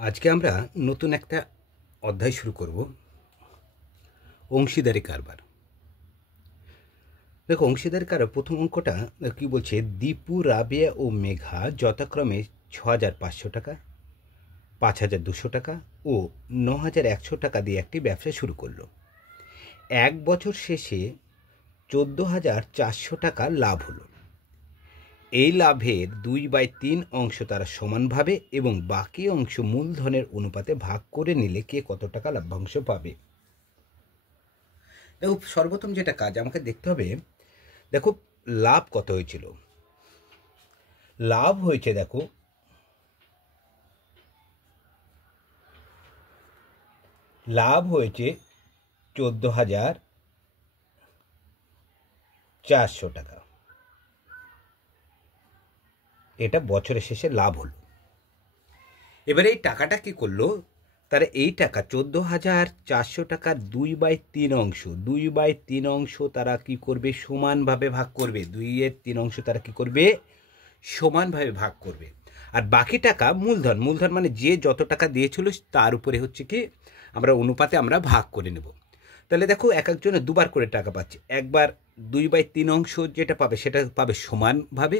আজকে আমরা নতুন একটা অধ্যায় শুরু করব, অংশীদারি কারবার। দেখো, অংশীদারি কারবার প্রথম অঙ্কটা কি বলছে, দীপু, রাবেয়া ও মেঘা যথাক্রমে 6,500 টাকা, 5,200 টাকা ও 9,100 টাকা দিয়ে একটি ব্যবসা শুরু করলো। এক বছর শেষে 14,400 টাকা লাভ হলো। এই লাভের 2/3 অংশ তারা সমানভাবে এবং বাকি অংশ মূলধনের অনুপাতে ভাগ করে নিলে কে কত টাকা লাভ্যাংশ পাবে? দেখো, সর্বপ্রথম যেটা কাজ আমাকে দেখতে হবে, দেখো লাভ কত হয়েছিল। লাভ হয়েছে, দেখো লাভ হয়েছে 14,400 টাকা। এটা বছরের শেষে লাভ হলো। এবারে এই টাকাটা কি করলো, তারা এই টাকা 14,400 টাকার 2/3 অংশ, 2/3 অংশ তারা কি করবে, সমানভাবে ভাগ করবে। 2/3 অংশ তারা কি করবে, সমানভাবে ভাগ করবে। আর বাকি টাকা মূলধন, মূলধন মানে যে যত টাকা দিয়েছিল তার উপরে হচ্ছে কি আমরা অনুপাতে আমরা ভাগ করে নেব। তাহলে দেখো, এক একজনে দুবার করে টাকা পাচ্ছে। একবার 2/3 অংশ যেটা পাবে সেটা পাবে সমানভাবে,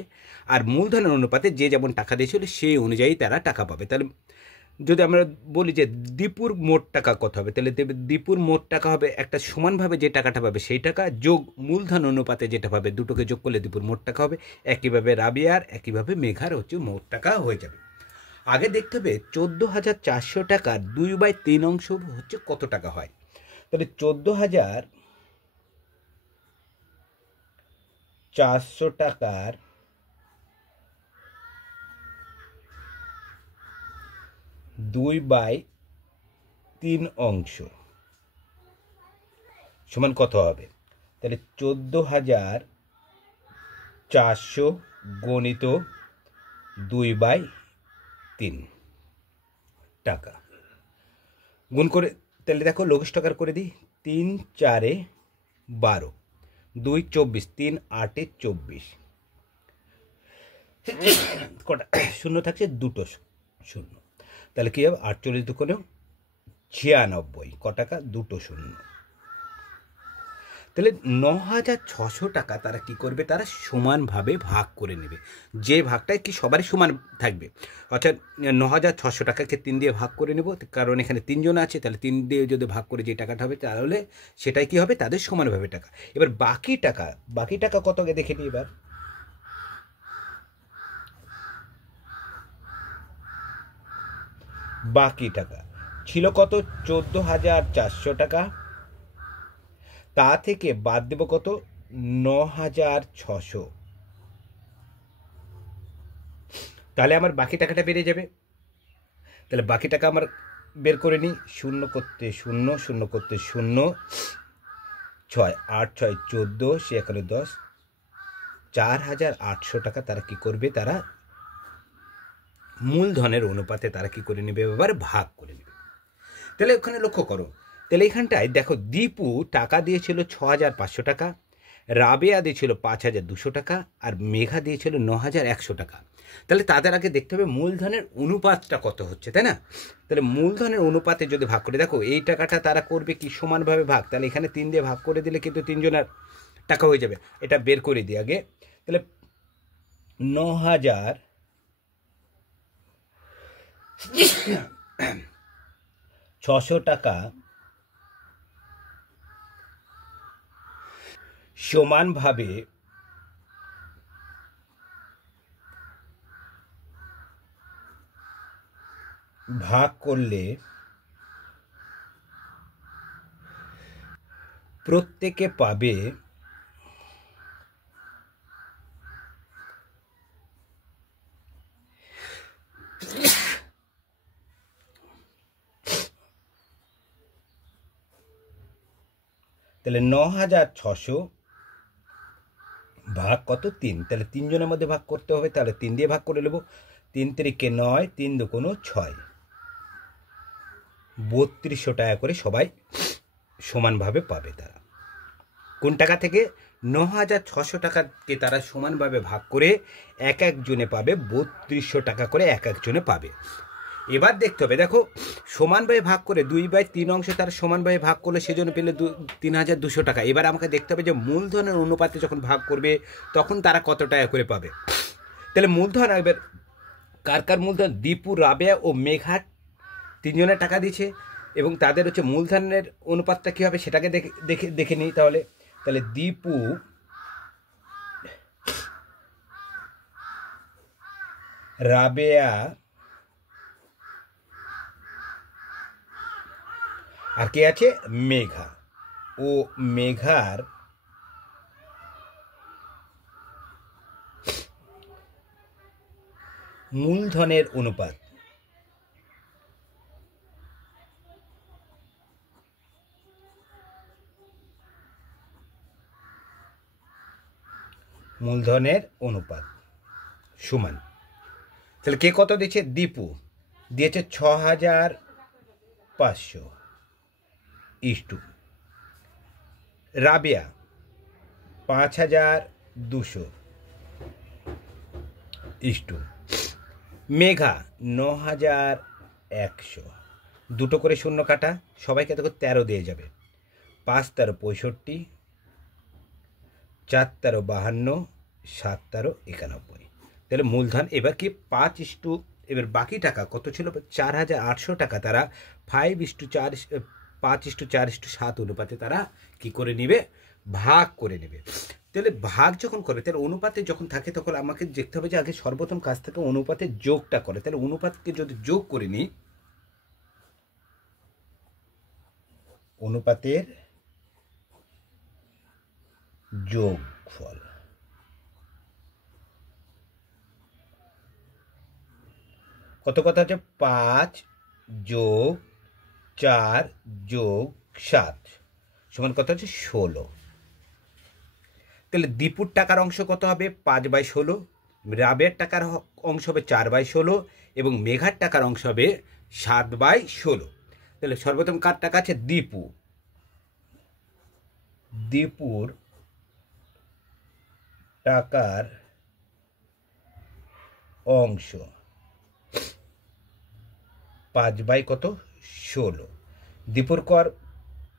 আর মূলধনের অনুপাতে যে যেমন টাকা দিয়েছিল সেই অনুযায়ী তারা টাকা পাবে। তাহলে যদি আমরা বলি যে দীপুর মোট টাকা কত হবে, তাহলে দীপুর মোট টাকা হবে একটা সমানভাবে যে টাকাটা পাবে সেই টাকা যোগ মূলধন অনুপাতে যেটা পাবে, দুটোকে যোগ করলে দীপুর মোট টাকা হবে। একইভাবে রাবিয়ার, একইভাবে মেঘার হচ্ছে মোট টাকা হয়ে যাবে। আগে দেখতে হবে 14,400 টাকার 2/3 অংশ হচ্ছে কত টাকা হয়। তাহলে 14,400 টাকার 2/3 অংশ সমান কত হবে? তাহলে 14,400 গণিত 2/3 টাকা গুণ করে, তাহলে দেখো লঘিষ্ঠ আকার করে দিই। 3 4 12, 2 24, 3 8 24, কটা শূন্য থাকছে, দুটো শূন্য। তাহলে কী হবে, 48 দুগুণে 96, ক টাকা, দুটো শূন্য। তাহলে 9,600 টাকা তারা কি করবে, তারা সমানভাবে ভাগ করে নেবে। যে ভাগটায় কি সবারই সমান থাকবে, অর্থাৎ 9,600 টাকাকে 3 দিয়ে ভাগ করে নেব, কারণ এখানে 3 জন আছে। তাহলে 3 দিয়ে যদি ভাগ করে যে টাকাটা হবে তাহলে সেটাই কি হবে, তাদের সমানভাবে টাকা। এবার বাকি টাকা কত আগে দেখে নিই। এবার বাকি টাকা ছিল কত, 14,400 টাকা। তা থেকে বাদ দেব কত, 9,600। তাহলে আমার বাকি টাকাটা বেড়ে যাবে। তাহলে বাকি টাকা আমার বের করে নিই। শূন্য করতে শূন্য, শূন্য করতে শূন্য, 6 8 6 14, সে 11 10, 4,800 টাকা তারা কি করবে, তারা মূলধনের অনুপাতে তারা কি করে নেবে, এবার ভাগ করে নেবে। তাহলে ওখানে লক্ষ্য করো, তাহলে এখানটায় দেখো, দীপু টাকা দিয়েছিল 6,500 টাকা, রাবেয়া দিয়েছিল 5,200 টাকা, আর মেঘা দিয়েছিল 9,100 টাকা। তাহলে তাদের আগে দেখতে হবে মূলধনের অনুপাতটা কত হচ্ছে, তাই না? তাহলে মূলধনের অনুপাতে যদি ভাগ করে, দেখো এই টাকাটা তারা করবে কি সমানভাবে ভাগ। তাহলে এখানে 3 দিয়ে ভাগ করে দিলে কিন্তু 3 জনের টাকা হয়ে যাবে। এটা বের করে দিই আগে। তাহলে 9,600 টাকা সমানভাবে ভাগ করলে প্রত্যেকে পাবে তাহলে 9,600 ভাগ কত, 3। তাহলে 3 জনের মধ্যে ভাগ করতে হবে, তাহলে 3 দিয়ে ভাগ করে নেব। 3 3 9, 3 2 6, 3200 টাকা করে সবাই সমানভাবে পাবে। তারা কোন টাকা থেকে, 9,600 টাকাকে তারা সমানভাবে ভাগ করে এক একজনে পাবে 3200 টাকা করে এক একজনে পাবে। এবার দেখতে হবে, দেখো সমানভাবে ভাগ করে 2/3 অংশে তার সমানভাবে ভাগ করলে সেজন্য পেলে 3200 টাকা। এবার আমাকে দেখতে হবে যে মূলধনের অনুপাতে যখন ভাগ করবে তখন তারা কত টাকা করে পাবে। তাহলে মূলধন এবার কার কার মূলধন, দীপু, রাবেয়া ও মেঘাট তিনজনের টাকা দিচ্ছে এবং তাদের হচ্ছে মূলধনের অনুপাতটা কী হবে সেটাকে দেখে নিই। তাহলে দীপু, রাবেয়া আর কে আছে, মেঘা। ও মেঘার মূলধনের অনুপাত, মূলধনের অনুপাত সমান। তাহলে কে কত দিচ্ছে, দীপু দিয়েছে 6500 ইস্টু, রাবেয়া 5200 ইস্টু, মেঘা 9100। দুটো করে শূন্য কাটা, সবাইকে দেখো 13 দিয়ে যাবে। 5 13 65, 4 13 52, 7 13 91। তাহলে মূলধন এবার কি 5 এবার বাকি টাকা কত ছিল, 4800 টাকা তারা 5:4 5:4:7 অনুপাতে তারা কি করে নেবে, ভাগ করে নেবে। তাহলে ভাগ যখন করবে, তাহলে অনুপাতে যখন থাকে তখন আমাকে দেখতে হবে যে আগে সর্বপ্রথম কাজ থেকে অনুপাতে যোগটা করে। তাহলে অনুপাতকে যদি যোগ করে নিই, অনুপাতের যোগফল কত কথা আছে, 5 যোগ 4 যোগ 7 সমান কত হচ্ছে 16। তাহলে দীপুর টাকার অংশ কত হবে, 5/16, রাবের টাকার অংশ হবে 4/16 এবং মেঘার টাকার অংশ হবে 7/16। তাহলে সর্বপ্রথম কার টাকা আছে, দীপুর টাকার অংশ 5/16। দীপুর কর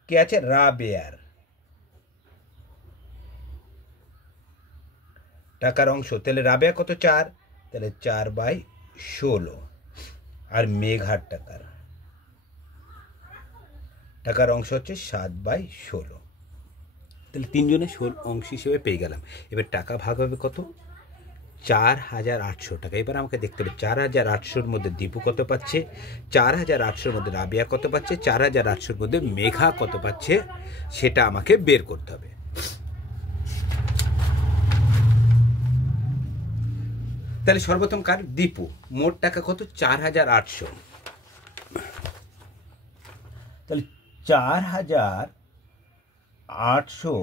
কে আছে, রাবেয়ার টাকার অংশ, তাহলে রাবেয়া কত 4, তাহলে 4/16। আর মেঘার টাকার অংশ হচ্ছে 7/16। তাহলে তিনজনের অংশ হিসেবে পেয়ে গেলাম। এবার টাকা ভাগ হবে কত, 4800 টাকা। এবার আমাকে দেখতে হবে 4800-র মধ্যে দীপু কত পাচ্ছে, 4800-র মধ্যে রাবেয়া কত পাচ্ছে, 4800-র মধ্যে মেঘা কত পাচ্ছে, সেটা আমাকে বের করতে হবে। তাহলে সর্বপ্রথম কার, দীপু, মোট টাকা কত, 4800। তাহলে 4800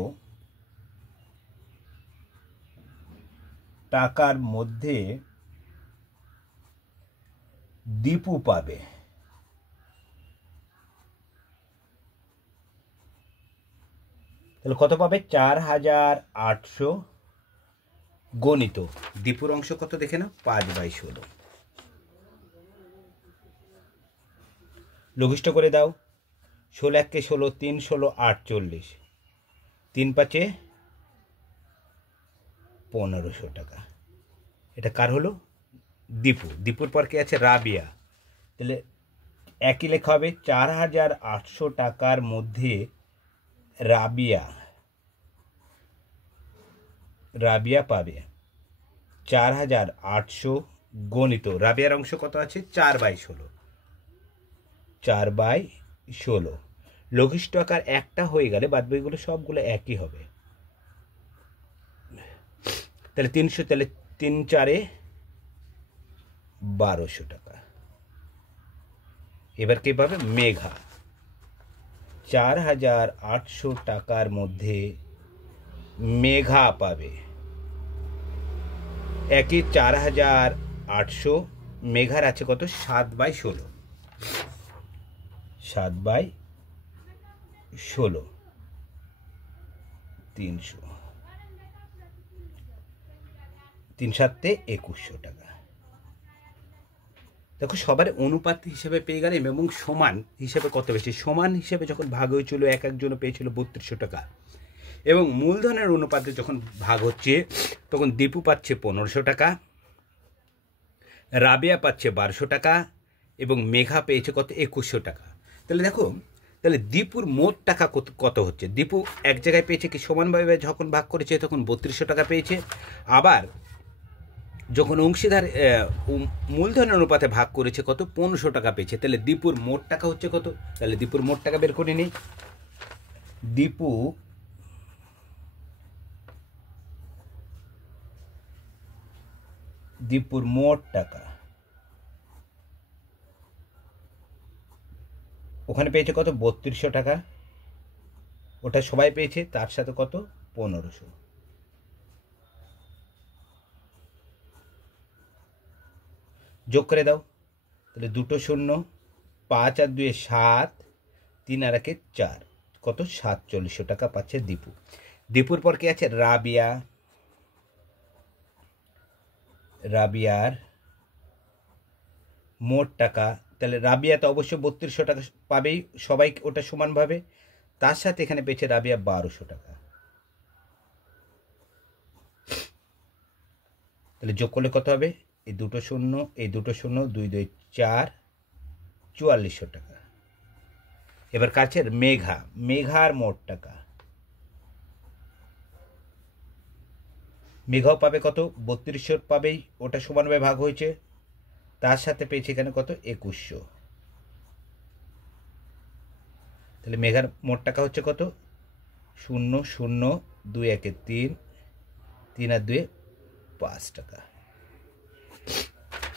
টাকার মধ্যে দীপু পাবে তাহলে কত পাবে, 4800 গণিত দীপুর অংশ কত দেখে না, 5/16। লঘিষ্ঠ করে দাও, 16 1 16, 3 16 48, 3 5 1500 টাকা। এটা কার হলো, দীপুর পর কে আছে, রাবিয়া। তাহলে একই লেখা হবে, 4800 টাকার মধ্যে রাবিয়া পাবে 4800 গণিত রাবিয়ার অংশ কত আছে, 4/16। 4/16 লঘিষ্ঠ আকার একটা হয়ে গেলে বাদ বাকিগুলো সবগুলো একই হবে। তাহলে 300, তাহলে 3 4 1200 টাকা। এবার কে পাবে, মেঘা। 4800 টাকার মধ্যে মেঘা পাবে একই 4800, মেঘার আছে কত, 7/16। 7/16 300, 3 7 2100 টাকা। দেখো সবার অনুপাত হিসেবে পেয়ে গেলাম এবং সমান হিসেবে কত বেশি, সমান হিসেবে যখন ভাগ হয়েছিল এক একজনে পেয়েছিল 3200 টাকা, এবং মূলধনের অনুপাতে যখন ভাগ হচ্ছে তখন দীপু পাচ্ছে 1500 টাকা, রাবেয়া পাচ্ছে 1200 টাকা এবং মেঘা পেয়েছে কত 2100 টাকা। তাহলে দেখো, তাহলে দীপুর মোট টাকা কত কত হচ্ছে, দীপু এক জায়গায় পেয়েছে কি সমানভাবে যখন ভাগ করেছে তখন 3200 টাকা পেয়েছে, আবার যখন অংশীদার মূলধনের অনুপাতে ভাগ করেছে কত 1500 টাকা পেয়েছে। তাহলে দীপুর মোট টাকা হচ্ছে কত, তাহলে দীপুর মোট টাকা বের করে নিই। দীপুর মোট টাকা ওখানে পেয়েছে কত 3200 টাকা, ওটা সবাই পেয়েছে, তার সাথে কত 1500, যোগ করে দাও। তাহলে 2 শূন্য, 5 আর 2 7, 3 আর 1 4, কত 4700 টাকা পাচ্ছে দীপু। দীপুর পর কি আছে রাবিয়া, রাবিয়ার মোট টাকা, তাহলে রাবিয়া তো অবশ্যই 3200 টাকা পাবেই, সবাই ওটা সমানভাবে, তার সাথে এখানে পেয়েছে রাবিয়া 1200 টাকা। তাহলে যোগ করলে কত হবে, এই 2 শূন্য, এই 2 শূন্য, 2 2 4, 4400 টাকা। এবার কাছে মেঘা, মেঘার মোট টাকা, মেঘাও পাবে কত 3200 পাবেই, ওটা সমানভাবে ভাগ হয়েছে, তার সাথে পেয়েছে এখানে কত 2100। তাহলে মেঘার মোট টাকা হচ্ছে কত 0 0, 2 1 3, 3 আর 2 5 টাকা।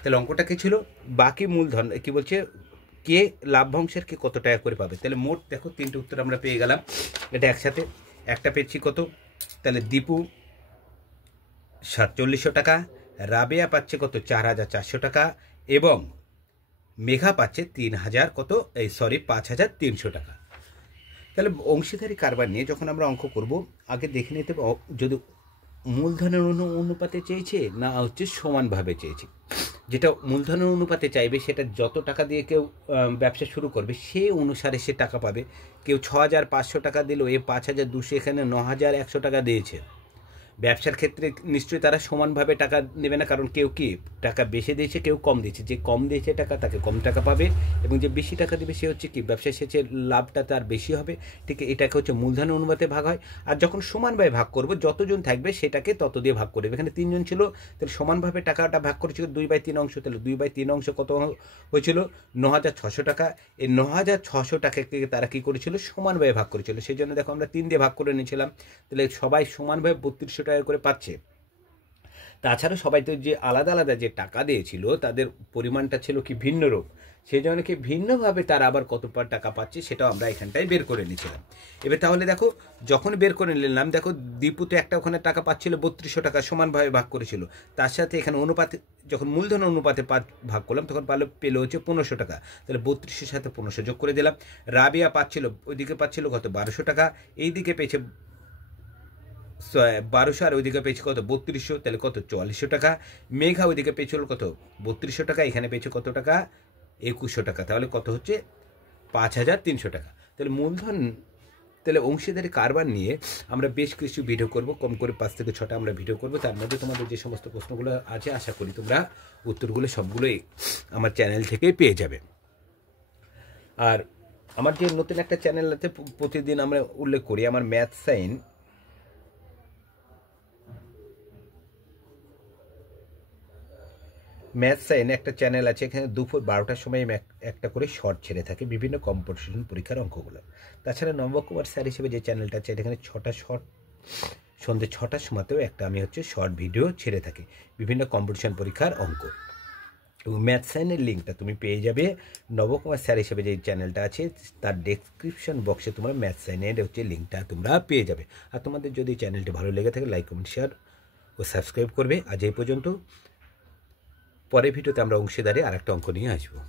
তাহলে অঙ্কটা কি ছিল, বাকি মূলধন কি বলছে, কে লাভ্যাংশের কে কত টাকা করে পাবে। তাহলে মোট দেখো 3টে উত্তর আমরা পেয়ে গেলাম, এটা একসাথে একটা পেয়েছি কত, তাহলে দীপু 4700 টাকা, রাবেয়া পাচ্ছে কত 4400 টাকা এবং মেঘা পাচ্ছে 3000 কত, এই সরি 5300 টাকা। তাহলে অংশীদারি কারবার নিয়ে যখন আমরা অঙ্ক করব আগে দেখে নিতে যদি মূলধনের অনুপাতে চেয়েছে না হচ্ছে সমানভাবে চেয়েছে। যেটা মূলধনের অনুপাতে চাইবে সেটা যত টাকা দিয়ে কেউ ব্যবসা শুরু করবে সে অনুসারে সে টাকা পাবে। কেউ 6500 টাকা দিল, এ 5200, এখানে 9100 টাকা দিয়েছে। ব্যবসার ক্ষেত্রে নিশ্চয়ই তারা সমানভাবে টাকা নেবে না, কারণ কেউ কি টাকা বেশি দিয়েছে, কেউ কম দিয়েছে, যে কম দিয়েছে টাকা তাকে কম টাকা পাবে এবং যে বেশি টাকা দেবে সে হচ্ছে কি ব্যবসায় শেষে লাভটা তার বেশি হবে। ঠিক এটাকে হচ্ছে মূলধনের অনুপাতে ভাগ হয়। আর যখন সমানভাবে ভাগ করবো যতজন থাকবে সেটাকে তত দিয়ে ভাগ করবে। এখানে 3 জন ছিল, তাহলে সমানভাবে টাকাটা ভাগ করেছিল 2/3 অংশ, তাহলে 2/3 অংশ কত হয়েছিল 9600 টাকা। এই 9600 টাকাকে তারা কী করেছিল সমানভাবে ভাগ করেছিল, সেই জন্য দেখো আমরা 3 দিয়ে ভাগ করে নিয়েছিলাম। তাহলে সবাই সমানভাবে 3200 টাকা করে পাচ্ছে। তাছাড়া সবাই তো যে আলাদা আলাদা যে টাকা দিয়েছিল তাদের পরিমাণটা ছিল কি ভিন্ন রূপ, সেই জন্য কি ভিন্নভাবে তারা আবার কত টাকা পাচ্ছে সেটাও আমরা এখানটায় বের করে নিয়েছিলাম। এবার তাহলে দেখো যখন বের করে নিলাম, দেখো দীপু তো একটা ওখানে টাকা পাচ্ছিল 3200 টাকা, সমানভাবে ভাগ করেছিল, তার সাথে এখানে অনুপাতে যখন মূলধন অনুপাতে ভাগ করলাম তখন পেলো হচ্ছে 1500 টাকা। তাহলে 3200 সাথে 1500 যোগ করে দিলাম। রাবিয়া পাচ্ছিল, ওইদিকে পাচ্ছিল কত 1200 টাকা, এইদিকে পেয়েছে 1200 আর ওইদিকে পেয়েছে কত 3200, তাহলে কত 4400 টাকা। মেঘা ওইদিকে পেয়েছিল কত 3200 টাকা, এখানে পেয়েছে কত টাকা 2100 টাকা, তাহলে কত হচ্ছে 5300 টাকা। তাহলে মূলধন, তাহলে অংশীদারি কারবার নিয়ে আমরা বেশ কিছু ভিডিও করব, কম করে 5 থেকে 6টা আমরা ভিডিও করব। তার মধ্যে তোমাদের যে সমস্ত প্রশ্নগুলো আছে আশা করি তোমরা উত্তরগুলো সবগুলোই আমার চ্যানেল থেকেই পেয়ে যাবে। আর আমার যে নতুন একটা চ্যানেল আছে প্রতিদিন আমরা উল্লেখ করি, আমার ম্যাথ সাইন একটা চ্যানেল আছে, এখানে দুপুর 12টার সময় একটা করে শর্ট ছেড়ে থাকে বিভিন্ন কম্পিটিশন পরীক্ষার অঙ্কগুলো। তাছাড়া নবকুমার স্যার হিসেবে যে চ্যানেলটা আছে এখানে 6টা শর্ট, সন্ধ্যে 6টার সময়তেও একটা আমি হচ্ছে শর্ট ভিডিও ছেড়ে থাকি বিভিন্ন কম্পিটিশন পরীক্ষার অঙ্ক। এবং ম্যাথ সাইনের লিঙ্কটা তুমি পেয়ে যাবে নবকুমার স্যার হিসেবে যে চ্যানেলটা আছে তার ডেসক্রিপশন বক্সে তোমরা ম্যাথ সাইনের হচ্ছে লিঙ্কটা তোমরা পেয়ে যাবে। আর তোমাদের যদি চ্যানেলটি ভালো লেগে থাকে লাইক কমেন্ট শেয়ার ও সাবস্ক্রাইব করবে। আজ এই পর্যন্ত, পরের ভিডিওতে আমরা অংশীদারে আরেকটা অঙ্ক নিয়ে আসবো।